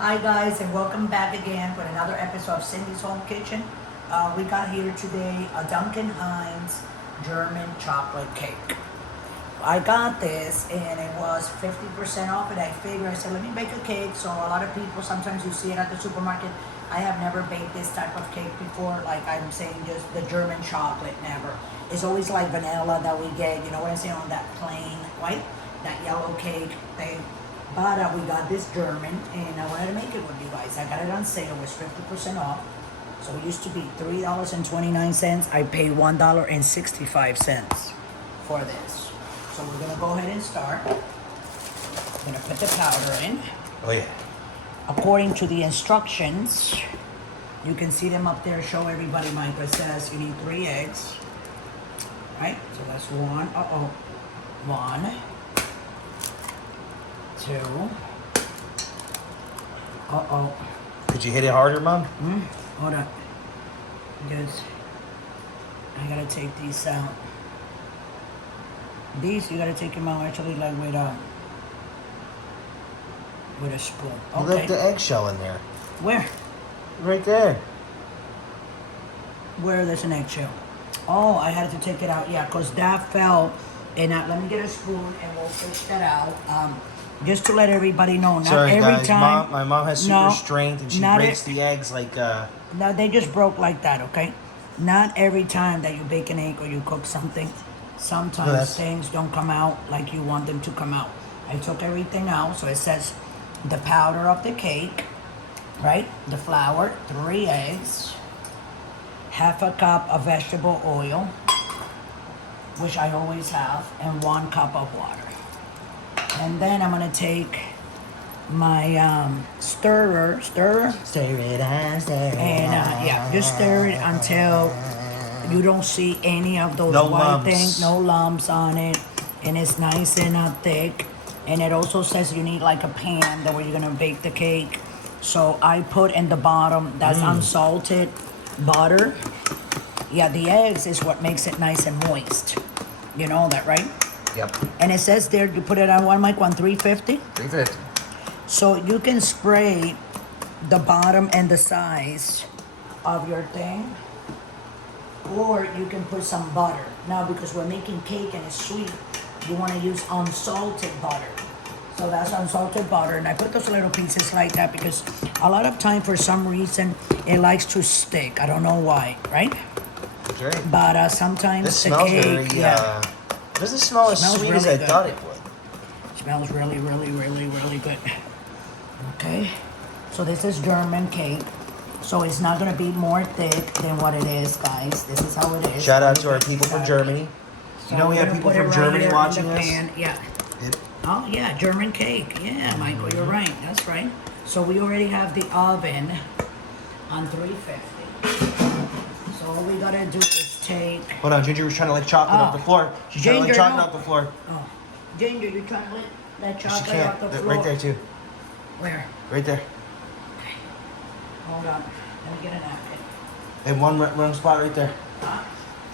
Hi guys, and welcome back again with another episode of Cindy's Home Kitchen. We got here today a Duncan Hines German chocolate cake. I got this and it was 50% off, and I said, let me bake a cake. So a lot of people, sometimes you see it at the supermarket. I have never baked this type of cake before. Like I'm saying, just the German chocolate, never. It's always like vanilla that we get, you know what I'm saying, on that plain white, that yellow cake thing. But we got this German, and I wanted to make it with you guys. I got it on sale. It was 50% off. So it used to be $3.29. I paid $1.65 for this. So we're going to go ahead and start. I'm going to put the powder in. Oh, yeah. According to the instructions, you can see them up there. Show everybody, Mike. It says you need 3 eggs. Right? So that's one. One. 2. Did you hit it harder, Mom? Hold on. Because I gotta take these out. These you gotta take them out actually, like with a spoon. You left the eggshell in there. Where? Right there. Where there's an eggshell? Oh, I had to take it out. Yeah, because that fell. And let me get a spoon and we'll fish that out. Just to let everybody know, not Sorry, every guys. time. My mom has super strength, and she breaks the eggs like. No, they just broke like that, okay? Not every time that you bake an egg or you cook something, sometimes things don't come out like you want them to come out. I took everything out, so it says the powder of the cake, right? The flour, 3 eggs, half a cup of vegetable oil, which I always have, and 1 cup of water. And then I'm gonna take my stir it and yeah, just stir it until you don't see any of those white things, no lumps on it, and it's nice and thick. And it also says you need like a pan that where you're gonna bake the cake. So I put in the bottom that's unsalted butter. Yeah, the eggs is what makes it nice and moist. You know that, right? Yep. And it says there, you put it on 350? 350. So you can spray the bottom and the sides of your thing, or you can put some butter. Now, because we're making cake and it's sweet, you want to use unsalted butter. So that's unsalted butter, and I put those little pieces like that because a lot of time, for some reason, it likes to stick. I don't know why, right? Okay. But sometimes this the smells cake, very, doesn't smell as sweet really as I good. thought it would. Smells really, really, really, really good. Okay, so this is German cake. So it's not gonna be more thick than what it is, guys. This is how it is. Shout out to our people from Germany. So You know we have people from Germany watching us? Yeah. Yep. Oh yeah, German cake. Yeah, Michael, you're right. That's right. So we already have the oven on 350. So all we gotta do is take... Hold on, Ginger was trying to lick chocolate off the floor. She's trying to lick chocolate off the floor. Oh, Ginger, you're trying to lick that She chocolate can't. off the floor? Right there, too. Where? Right there. Okay. Hold on. Let me get a napkin. And one spot right there. Huh?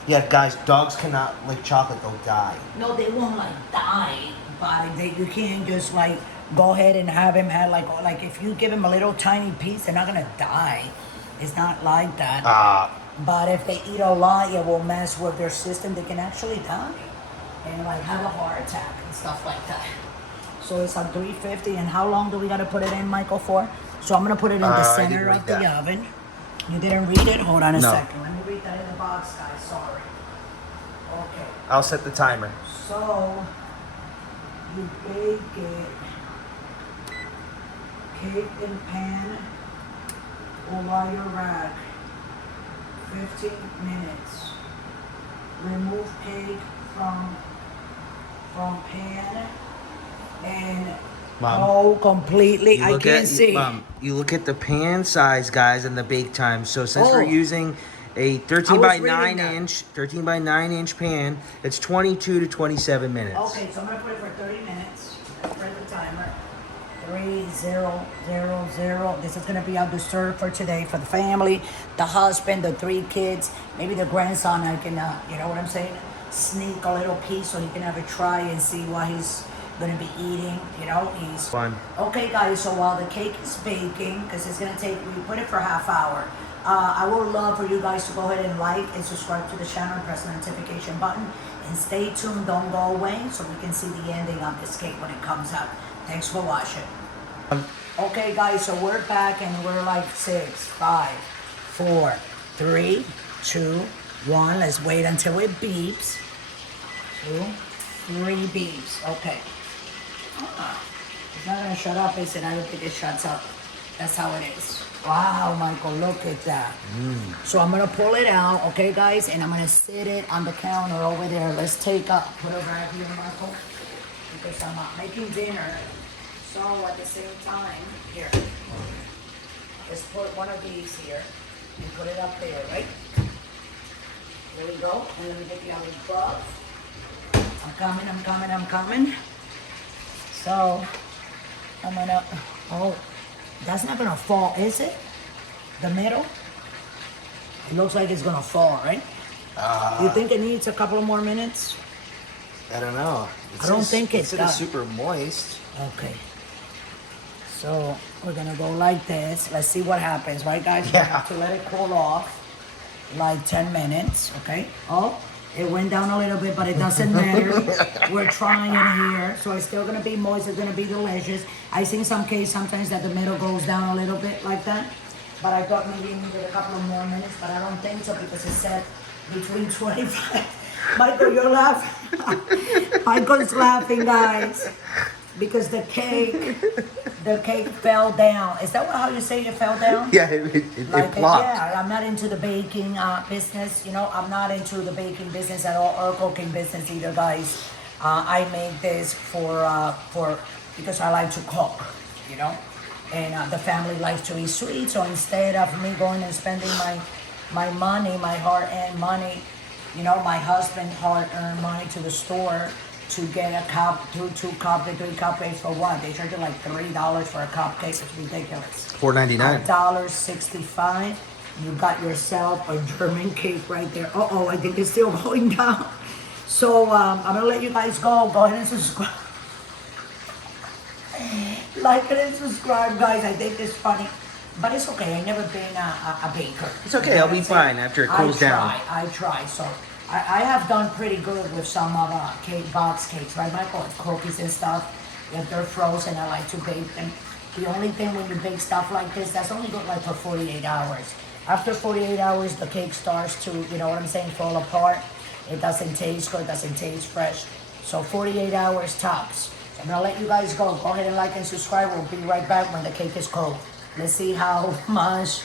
Yeah, guys, dogs cannot lick chocolate. They'll die. No, they won't like die, but you can't just like go ahead and have him have like if you give him a little tiny piece, they're not gonna die. It's not like that. But if they eat a lot, it will mess with their system. They can actually die and like have a heart attack and stuff like that. So it's on 350. And how long do we gotta put it in, Michael, for? So I'm gonna put it in the center of the oven. You didn't read it? Hold on a second. Let me read that in the box, guys. Sorry. Okay. I'll set the timer. So you bake it cake in pan over your rack 15 minutes. Remove cake from pan and go completely. I can't see. Mom, you look at the pan size, guys, and the bake time. So since we're using a 13 by 9 inch pan, it's 22 to 27 minutes. Okay, so I'm gonna put it for 30 minutes. Let's read the timer. 3000. This is gonna be our dessert for today for the family, the husband, the 3 kids, maybe the grandson. I can, you know what I'm saying? Sneak a little piece so he can have a try and see what he's gonna be eating, you know, he's Fun. Okay guys, so while the cake is baking, because it's gonna take, we put it for half hour, I would love for you guys to go ahead and like and subscribe to the channel and press the notification button, and stay tuned, don't go away, so we can see the ending of this cake when it comes out. Thanks for watching. Okay guys, so we're back and we're like 6, 5, 4, 3, 2, 1. Let's wait until it beeps. 2, 3 beeps. Okay. It's not gonna shut up, is it? I don't think it shuts up. That's how it is. Wow, Michael, look at that. So I'm gonna pull it out, okay guys, and I'm gonna sit it on the counter over there. Let's put a rag here, Michael, because I'm making dinner. So at the same time, here, let's put one of these here and put it up there, right? There we go. And let me get the other glove. I'm coming. So I'm gonna, oh, that's not gonna fall, is it? The middle? It looks like it's gonna fall, right? You think it needs a couple more minutes? I don't know. I don't think it's done. super moist. Okay. So we're gonna go like this. Let's see what happens, right guys? Yeah. We have to let it cool off like 10 minutes, okay? Oh, it went down a little bit, but it doesn't matter. We're trying it here. So it's still gonna be moist, it's gonna be delicious. I see in some case sometimes that the middle goes down a little bit like that. But I thought maybe it needed a couple of more minutes, but I don't think so because it said between 25. Michael, you're laughing. Michael's laughing, guys. Because the cake fell down. Is that how you say it fell down? Yeah, it flopped. Yeah, I'm not into the baking business. You know, I'm not into the baking business at all, or cooking business either, guys. I make this because I like to cook, you know, and the family likes to eat sweet. So instead of me going and spending my money, my hard-earned money, you know, my husband hard-earned money to the store to get a cup, 2 cupcakes, 3 cupcakes for what? They charge you like $3 for a cupcake. It's ridiculous. $4.99. $1.65. You got yourself a German cake right there. Uh-oh, I think it's still going down. So I'm gonna let you guys go. Go ahead and subscribe. Like and subscribe, guys. I think it's funny. But it's okay. I've never been a baker. It's okay. I'll be fine after it cools down. I try. So I have done pretty good with some of box cakes, right, Michael? Cookies and stuff. If they're frozen, I like to bake them. The only thing when you bake stuff like this, that's only good like for 48 hours. After 48 hours, the cake starts to, you know what I'm saying, fall apart. It doesn't taste good, doesn't taste fresh. So 48 hours tops. So I'm gonna let you guys go. Go ahead and like and subscribe. We'll be right back when the cake is cold. Let's see how much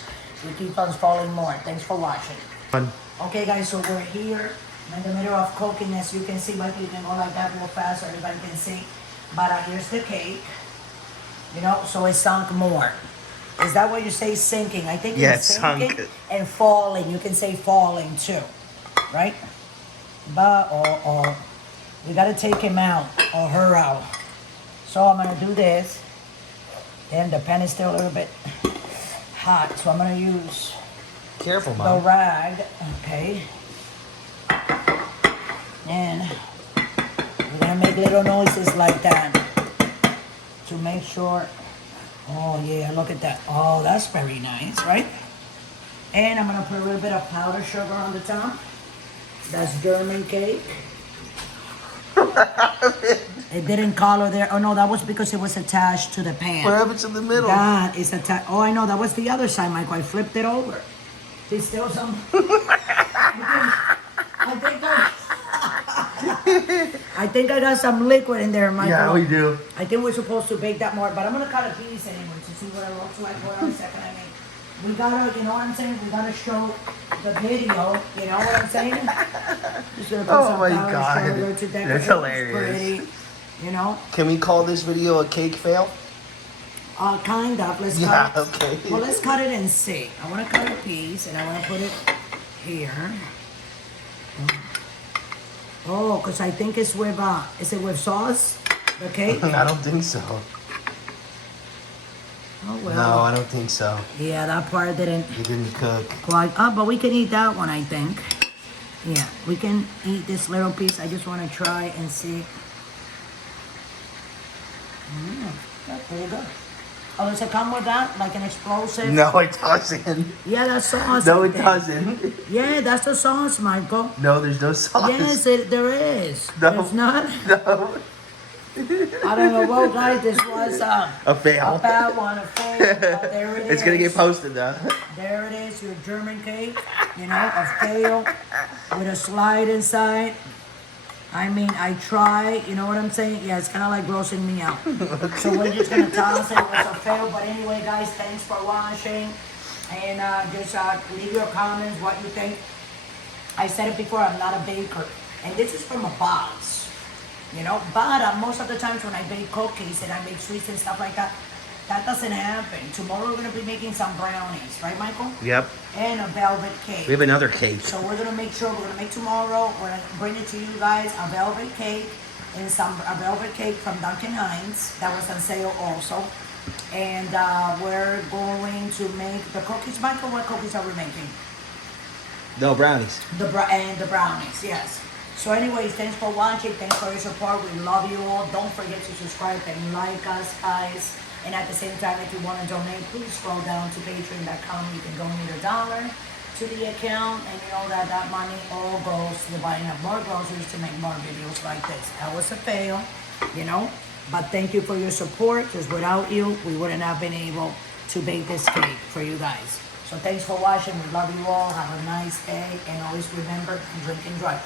it keeps on falling more. Thanks for watching. Fun. Okay guys, so we're here in the middle of cooking. As you can see, like you can go like that real fast so everybody can see. But here's the cake. You know, so it sunk more. Is that what you say, sinking? I think it's sinking sunk. And falling. You can say falling too, right? But we gotta take him out or her out. So I'm gonna do this. Then the pan is still a little bit hot, so I'm gonna use Careful, the Mom. rag. Okay. And we're gonna make little noises like that to make sure. Oh yeah, look at that. Oh, that's very nice, right? And I'm gonna put a little bit of powdered sugar on the top. That's German cake. It didn't color there. Oh no, that was because it was attached to the pan. What happens in the middle? That is attached. Oh, I know, that was the other side, Michael. I flipped it over. There's still some. I think I got some liquid in there, Michael. Yeah, we do. I think we're supposed to bake that more, but I'm gonna cut a piece anyway to see what it looks like. Hold on a second, I mean, we gotta, you know what I'm saying? We gotta show the video, you know what I'm saying? Just gonna put some my powdered God. sugar to decorate. That's hilarious. Pretty, you know? Can we call this video a cake fail? Kind of. Let's Yeah, cut it. okay. Well, let's cut it and see. I want to cut a piece and I want to put it here. Oh, because I think it's with, is it with sauce? The cake? I don't think so. Oh, well. No, I don't think so. Yeah, that part didn't It didn't cook. quite. Oh, but we can eat that one, I think. Yeah, we can eat this little piece. I just want to try and see. That's pretty good. Oh, does it come with that? Like an explosive? No, it doesn't. Yeah, that's sauce. No, I it think. doesn't. Yeah, that's the sauce, Michael. No, there's no sauce. Yes, there is. No. There's not. No. I don't know. Well, guys, this was A fail. a bad one, a fail. But there it is. It's gonna get posted though. There it is, your German cake. You know, a fail with a slide inside. I mean, I try. You know what I'm saying? Yeah, it's kind of like grossing me out. So we're just gonna toss it. It was a fail. But anyway, guys, thanks for watching. And just leave your comments, what you think. I said it before, I'm not a baker. And this is from a box. You know, but most of the times when I bake cookies and I make sweets and stuff like that, that doesn't happen. Tomorrow we're gonna be making some brownies, right, Michael? Yep. And a velvet cake. We have another cake. So we're gonna make sure we're gonna make tomorrow. We're gonna bring it to you guys a velvet cake and a velvet cake from Duncan Hines that was on sale also. And we're going to make the cookies. Michael, what cookies are we making? No brownies. The brownies, yes. So anyways, thanks for watching. Thanks for your support. We love you all. Don't forget to subscribe and like us, guys. And at the same time, if you want to donate, please scroll down to patreon.com. You can donate $1 to the account. And you know that money all goes to the buying of more groceries to make more videos like this. That was a fail, you know. But thank you for your support. Because without you, we wouldn't have been able to bake this cake for you guys. So thanks for watching. We love you all. Have a nice day. And always remember, drink and drive.